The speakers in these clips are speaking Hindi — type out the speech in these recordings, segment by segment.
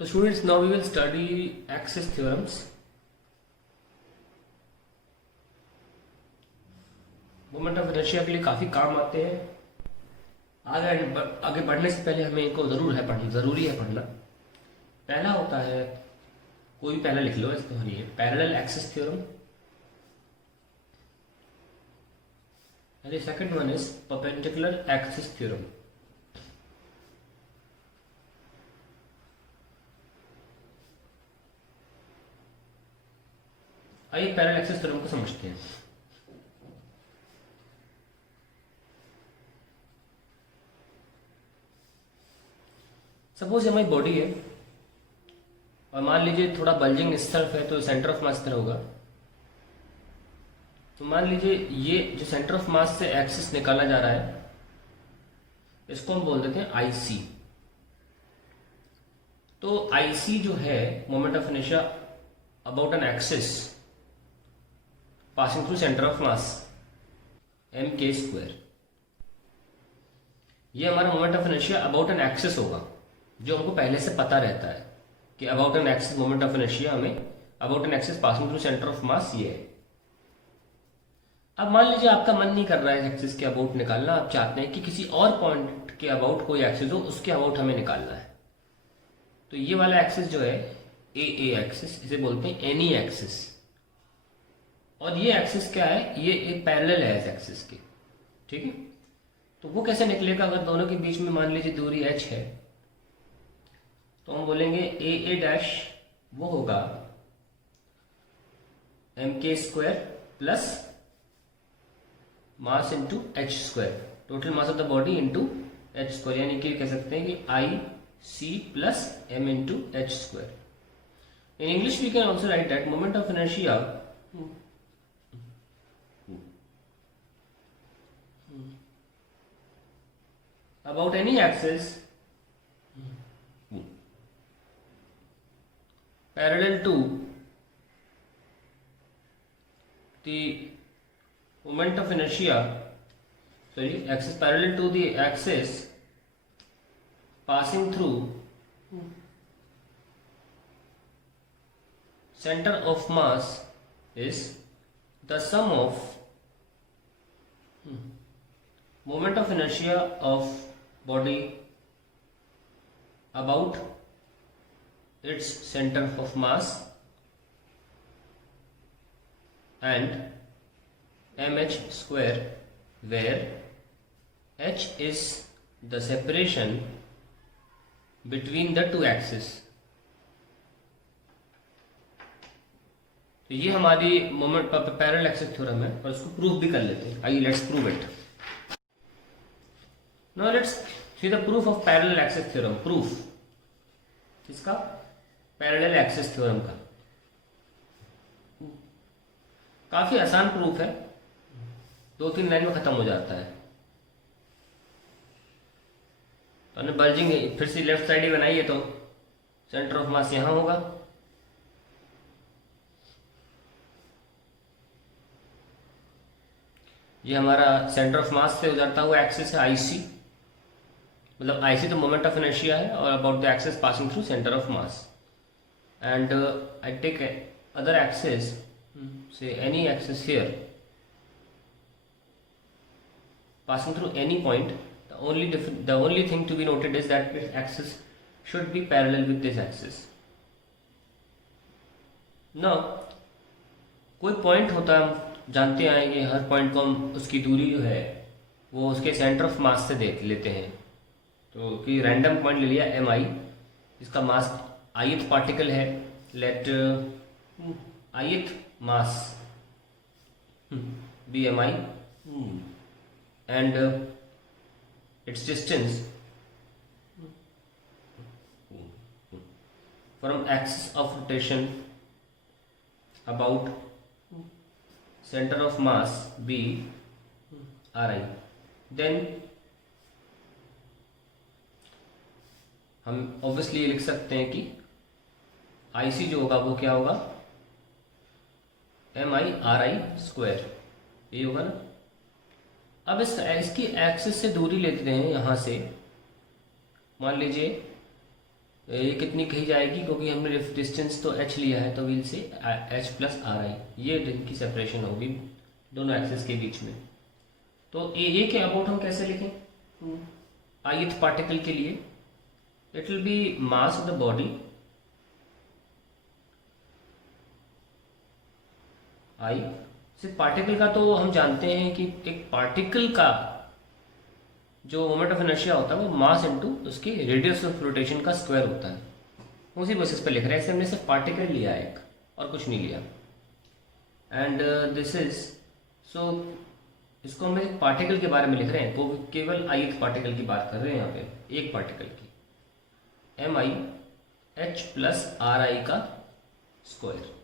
So students, now we will study axis theorems. Moment of inertia के लिए काफी काम आते हैं। आगे बढ़ने से पहले हमें इनको जरूरी है पढ़ना। पहला होता है, कोई भी पहला लिख लो इसको, ये parallel axis theorem. and the second one is perpendicular axis theorem. आइए पैरेलल एक्सिस थ्योरम को समझते हैं। सपोज हमारी बॉडी है और मान लीजिए थोड़ा बल्जिंग इस तरफ है तो सेंटर ऑफ मास तरह होगा। तो मान लीजिए ये जो सेंटर ऑफ मास से एक्सिस निकाला जा रहा है इसको हम बोल देते हैं आईसी। तो आईसी जो है moment of inertia about an axis passing through centre of mass mk²। ये हमारा moment of inertia about an axis होगा, जो हमको पहले से पता रहता है कि about an axis moment of inertia हमें about an axis passing through centre of mass ये है। अब मान लीजिए आपका मन नहीं कर रहा है एक्सिस के अबाउट निकालना, आप चाहते हैं कि किसी और पॉइंट के अबाउट कोई एक्सिस हो, उसके अबाउट हमें निकालना है। तो ये वाला एक्सिस जो है ए एक्सिस, इसे बोलते हैं एनी एक्सिस। और ये एक्सिस क्या है, ये एक पैरेलल है इस एक्सिस के, ठीक है। तो वो कैसे निकलेगा, अगर दोनों के बीच में मान लीजिए दूरी h है तो हम बोलेंगे ए डैश वो होगा mk² plus mass into h², total mass of the body into h², यानी कि कह सकते हैं कि I C plus m into h²। In English we can also write that moment of inertia about any axis parallel to the moment of inertia, axis parallel to the axis passing through center of mass is the sum of moment of inertia of body about its center of mass and mh², where h is the separation between the two axes। तो ये हमारी मोमेंट पैरेलल एक्सिस थ्योरम है और इसको प्रूफ भी कर लेते हैं। आइए let's prove it. Now let's see the proof of parallel axis theorem। proof किसका, parallel axis theorem का। काफी आसान प्रूफ है, 2-3 लाइन में खत्म हो जाता है। तो हमने बल्जिंग फिर से लेफ्ट साइड ही बनाई है तो सेंटर ऑफ मास यहां होगा। ये हमारा सेंटर ऑफ मास से गुजरता हुआ एक्सिस है आईसी, मतलब आईसी तो मोमेंट ऑफ इनर्शिया है और about the axis passing through centre of mass. And I take other axis, say any axis here passing through any point, the only thing to be noted is that this axis should be parallel with this axis। now कोई पॉइंट होता है, हम जानते हैं कि हर पॉइंट को हम उसकी दूरी जो है वो उसके सेंटर ऑफ मास से देख लेते हैं। तो कि रैंडम पॉइंट ले लिया mi, इसका मास ith पार्टिकल है, let ith mass be mi and its distance from axis of rotation about center of mass b ri। then हम ऑब्वियसली लिख सकते हैं कि आईसी जो होगा वो क्या होगा, mi/ri², ये होगा ना। अब इसकी एक्सिस से दूरी लेते हैं, यहां से मान लीजिए ये कितनी कही जाएगी, क्योंकि हमने डिस्टेंस तो h लिया है, तो will say h plus are आई, ये इनकी सेपरेशन होगी दोनों एक्सिस के बीच में। तो ए के अबाउट हम कैसे लिखें ith पार्टिकल के लिए? It will be mass of the body आई। सिर्फ पार्टिकल का तो हम जानते हैं कि एक पार्टिकल का जो मोमेंट ऑफ इनर्शिया होता है वो मास इनटू उसके रेडियस ऑफ रोटेशन का स्क्वायर होता है। उसी बेसिस पे लिख रहे हैं। ऐसे हमने सिर्फ पार्टिकल लिया है एक, और कुछ नहीं लिया। एंड दिस इज सो, इसको हम एक पार्टिकल के बारे में लिख रहे हैं, वो केवल ith पार्टिकल की बात कर रहे हैं यहाँ पे, एक पार्टिकल की, mi h plus are I का स्क्वायर।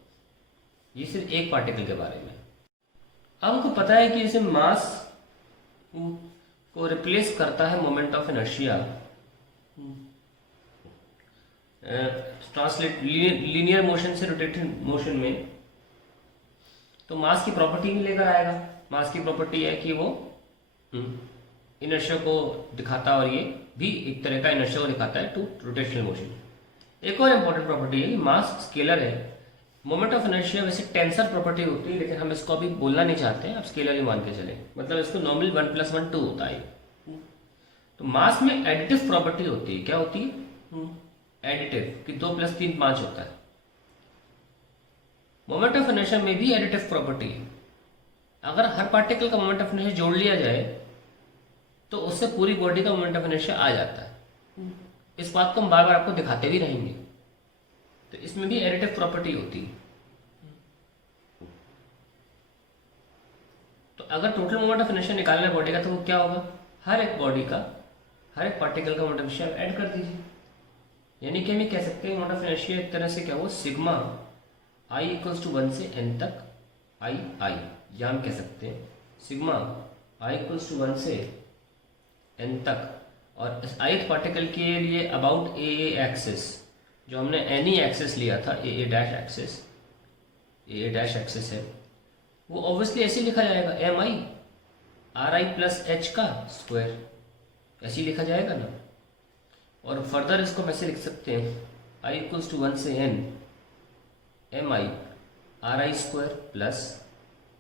ये सिर्फ एक पार्टिकल के बारे में। अब हमको पता है कि इसे मास को रिप्लेस करता है moment of inertia. Translate linear motion से रोटेटेड मोशन में, तो मास की प्रॉपर्टी भी लेकर आएगा। मास की प्रॉपर्टी है कि वो इनर्शिया को दिखाता है, और ये भी एक तरह का इनर्शिया को दिखाता है टू रोटेशनल मोशन। एक और इंपॉर्टेंट प्रॉपर्टी है कि मास स्केलर है। मोमेंट ऑफ इनर्शिया वैसे टेंसर प्रॉपर्टी होती है, लेकिन हम इसको अभी बोलना नहीं चाहते हैं, अब स्केलर ही मान के चले। मतलब इसको नॉर्मल 1 + 1 2 होता है। तो मास में एडिटिव प्रॉपर्टी होती है। क्या होती है? एडिटिव, कि 2 + 3 5 होता है। मोमेंट ऑफ इनर्शिया में भी एडिटिव प्रॉपर्टी है। अगर हर पार्टिकल का मोमेंट ऑफ इनर्शिया जोड़ लिया जाए तो उससे पूरी बॉडी का मोमेंट ऑफ इनर्शिया आ जाता है। इस बात को हम बार बार आपको दिखाते भी रहेंगे। तो इसमें भी एडिटिव प्रॉपर्टी होती है। तो अगर टोटल मोमेंट ऑफ इनर्शिया निकालना है बॉडी का, तो वो क्या होगा? हर एक बॉडी का, हर एक पार्टिकल का मोमेंट ऑफ इनर्शिया ऐड कर दीजिए। यानी कि हम ये कह सकते हैं मोमेंट ऑफ इनर्शिया एक तरह से क्या हो, सिग्मा i = 1 से n तक i, या हम कह सकते हैं सिग्मा i = 1 से n तक। और इस ith पार्टिकल के लिए अबाउट ए एक्सिस, जो हमने एनी एक्सिस लिया था, ए डैश एक्सिस है, वो ऑब्वियसली ऐसे लिखा जाएगा mi ri प्लस h का स्क्वायर, ऐसे ही लिखा जाएगा ना। और फर्दर इसको हम ऐसे लिख सकते हैं i = 1 से n mi ri square plus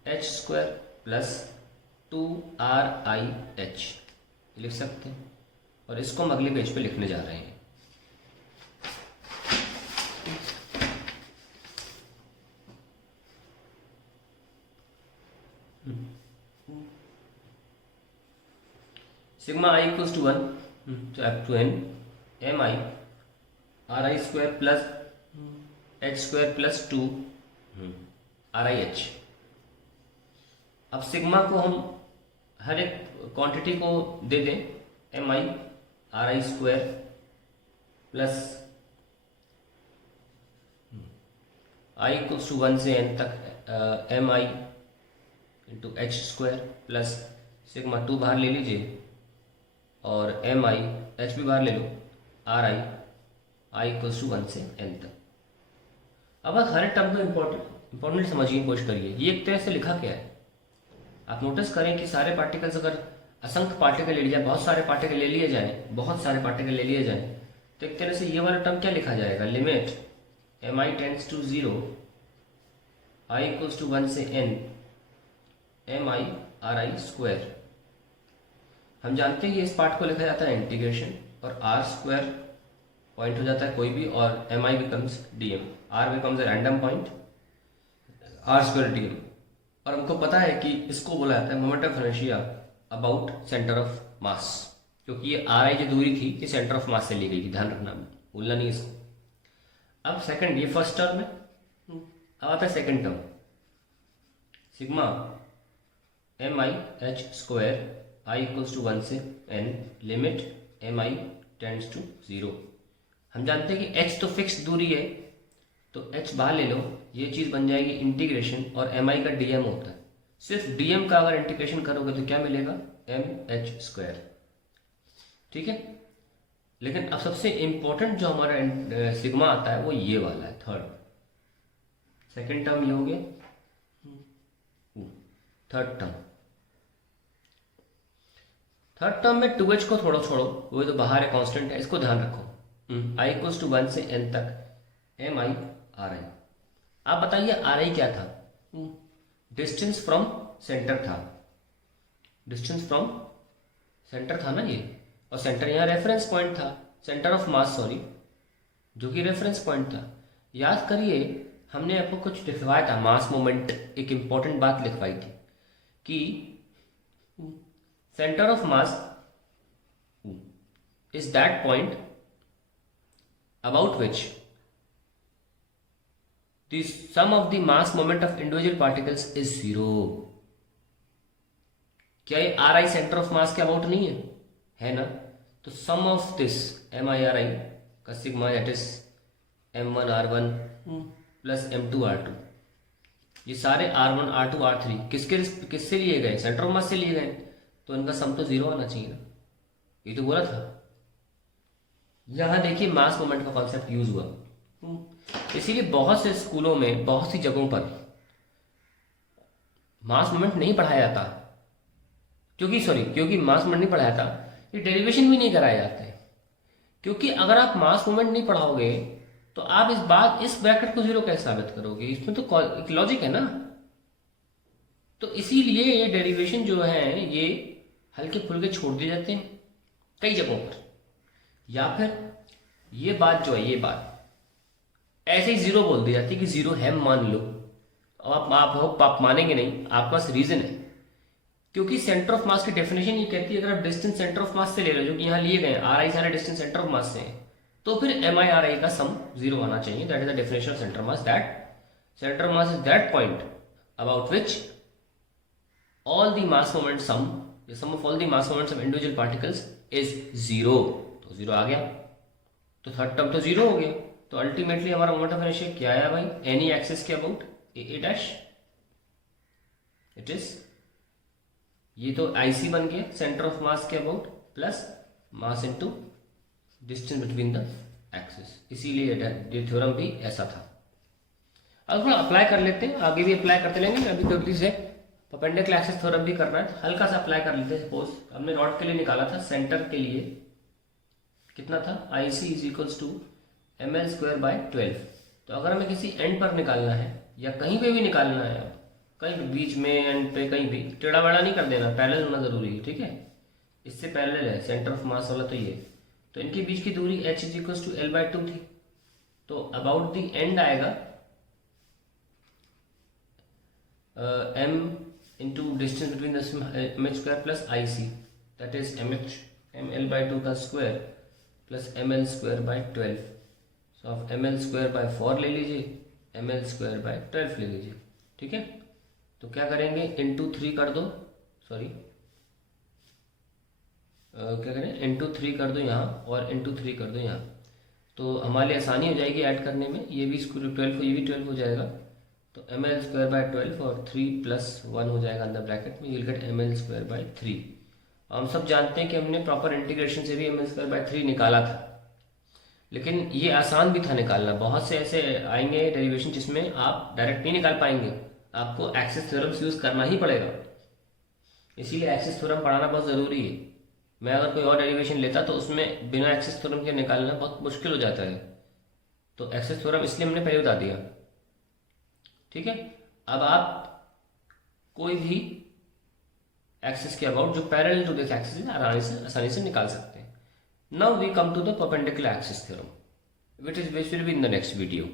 h square plus 2rih लिख सकते हैं। और इसको हम अगले पेज पे लिखने जा रहे हैं। सिग्मा i = 1 तो up to n mi ri square plus h square plus 2 rih। अब सिग्मा को हम हर एक क्वांटिटी को दे दें mi ri square plus i = 1 से n तक mi into h square plus sigma 2 बाहर ले लीजिए, और mi h भी बाहर ले लो, ri i = 1 से n तक। अब हर टर्म को इंपॉर्टेंट समझने की कोशिश करिए। ये एक तरह से लिखा क्या है, आप नोटिस करें कि सारे पार्टिकल्स, अगर असंख्य पार्टिकल ले लिया, बहुत सारे पार्टिकल ले लिए जाएं, बहुत सारे पार्टिकल ले लिए जाएं, तो एक तरह से ये वाला टर्म क्या लिखा जाएगा, limit mi tends to 0 i = 1 से n mi ri स्क्वायर। हम जानते हैं कि इस पार्ट को लिखा जाता है इंटीग्रेशन, और r स्क्वायर पॉइंट हो जाता है कोई भी, और mi becomes dm, r becomes a random point, r square dm। और हमको पता है कि इसको बोला जाता है moment of inertia about centre of मास, क्योंकि ये ri की दूरी थी, ये सेंटर ऑफ मास से ली गई थी, ध्यान रखना, भूलना नहीं इसको। अब सेकंड, ये फर्स्ट टर्म है। अब आता है second term, sigma mi h square i = 1 से n limit mi tends to 0। हम जानते हैं कि h तो फिक्स दूरी है, तो h बाहर ले लो, ये चीज़ बन जाएगी इंटीग्रेशन, और mi का dm होता है। सिर्फ dm का अगर इंटीग्रेशन करोगे तो क्या मिलेगा, mh स्क्वायर। ठीक है। लेकिन अब सबसे इंपॉर्टेंट जो हमारा सिग्मा आता है वो ये वाला है, थर्ड। सेकेंड टर्म ये हो गया, थर्ड टर्म में 2h को थोड़ा छोड़ो, वो तो बाहर है, कांस्टेंट है, इसको ध्यान रखो। i इक्वल्स टू 1 से n तक एम आई आर आई। आप बताइए आर आई क्या था? डिस्टेंस फ्रॉम सेंटर था, डिस्टेंस फ्रॉम सेंटर था ना ये, और सेंटर यहाँ रेफरेंस पॉइंट था, सेंटर ऑफ मास सॉरी, जो कि रेफरेंस पॉइंट था। याद करिए हमने आपको कुछ लिखवाया था, मास मोमेंट, एक इंपॉर्टेंट बात लिखवाई थी कि centre of mass is that point about which the sum of the mass moment of individual particles is zero। क्या ये R I centre of mass के अबाउट नहीं है ना? तो sum of this M I R I का sigma that is m1 r1 plus m2 r2, ये सारे r1 r2 r3 किससे लिए गए? सेंटर ऑफ मास से लिए गए, तो इनका सम तो जीरो आना चाहिए ना, ये तो बोला था। यहां देखिए मास मोमेंट का कॉन्सेप्ट यूज हुआ, इसीलिए बहुत से स्कूलों में, बहुत सी जगहों पर मास मोमेंट नहीं पढ़ाया जाता, क्योंकि मास मोमेंट नहीं पढ़ाया जाता, ये डेरिवेशन भी नहीं कराए जाते। क्योंकि अगर आप मास मोमेंट नहीं पढ़ाओगे तो आप इस ब्रैकेट को जीरो कैसे साबित करोगे? इसमें तो एक लॉजिक है ना। तो इसीलिए ये डेरिवेशन जो है ये हल्के फुल्के छोड़ दिए जाते हैं कई जगहों पर, या फिर ये बात जो है, ये बात ऐसे ही जीरो बोल दी जाती है कि जीरो है मान लो। आप मानेंगे नहीं, आपके पास रीजन है, क्योंकि सेंटर ऑफ मास की डेफिनेशन ये कहती है अगर आप डिस्टेंस सेंटर ऑफ मास से ले रहे हो, जो कि यहाँ लिए गए आर आई सारे डिस्टेंस सेंटर ऑफ मास से है, तो फिर एम आई आर आई का सम जीरो आना चाहिए। That is the definition of centre mass, that centre mass is that point about which all the mass moment sum of all the mass moments of individual particles is zero. तो जीरो आ गया, तो थर्ड टर्म तो जीरो हो गया। तो अल्टीमेटली हमारा मोमेंट ऑफ इनर्शिया क्या आया भाई? एनी एक्सिस के about A dash, it is, ये तो आईसी बन गया सेंटर ऑफ मास के about plus mass into distance between the axis. इसीलिए ये थ्योरम भी ऐसा था। अब थोड़ा अप्लाई कर लेते हैं, आगे भी अप्लाई करते रहेंगे। अभी तो से परपेंडिकुलर एक्सिस थ्योरम भी करना है, हल्का सा अप्लाई कर लेते हैं। सपोज हमने रॉड के लिए निकाला था, सेंटर के लिए कितना था? I C is equals to M L square by 12। तो अगर हमें किसी एंड पर निकालना है या कहीं पे भी निकालना है, कहीं भी बीच में एंड पे कहीं भी, टेढ़ा मेढ़ा नहीं कर देना, पैरेलल होना जरूरी है, ठीक है? इससे पैरेलल है सेंटर ऑफ मास वाला, तो ये, तो इनके बीच की दूरी h is equals to L by 2 थी। तो अबाउट द एंड आएगा m into distance between M H square plus I C, that is M L by 2 का square plus M L square by 12। So आप एम एल स्क्वायर बाय 4 ले लीजिए, एम एल स्क्वायर बाय 12 ले लीजिए, ठीक है? तो क्या करेंगे? इंटू 3 कर दो, सॉरी क्या करें, इंटू 3 कर दो यहाँ और इंटू 3 कर दो यहाँ, तो हमारे लिए आसानी हो जाएगी ऐड करने में। ये भी 12 ये भी 12 हो जाएगा, तो एम एल स्क्वायर बाय 12 और 3 प्लस 1 हो जाएगा अंदर ब्रैकेट में, you'll get M L square by 3। हम सब जानते हैं कि हमने प्रॉपर इंटीग्रेशन से भी एम एल स्क्वायर बाय 3 निकाला था, लेकिन ये आसान भी था निकालना। बहुत से ऐसे आएंगे डेरिवेशन जिसमें आप डायरेक्ट नहीं निकाल पाएंगे, आपको एक्सिस थ्योरम्स यूज करना ही पड़ेगा। इसीलिए एक्सिस थ्योरम पढ़ाना बहुत जरूरी है। मैं अगर कोई और डेरिवेशन लेता तो उसमें बिना एक्सिस थ्योरम के निकालना बहुत मुश्किल हो जाता है, तो एक्सिस थ्योरम इसलिए हमने पहले बता दिया, ठीक है? अब आप कोई भी एक्सिस के अबाउट जो पैरेलल टू दिस एक्सिस आसानी से निकाल सकते हैं। Now we come to the perpendicular axis theorem, which will be in the next video.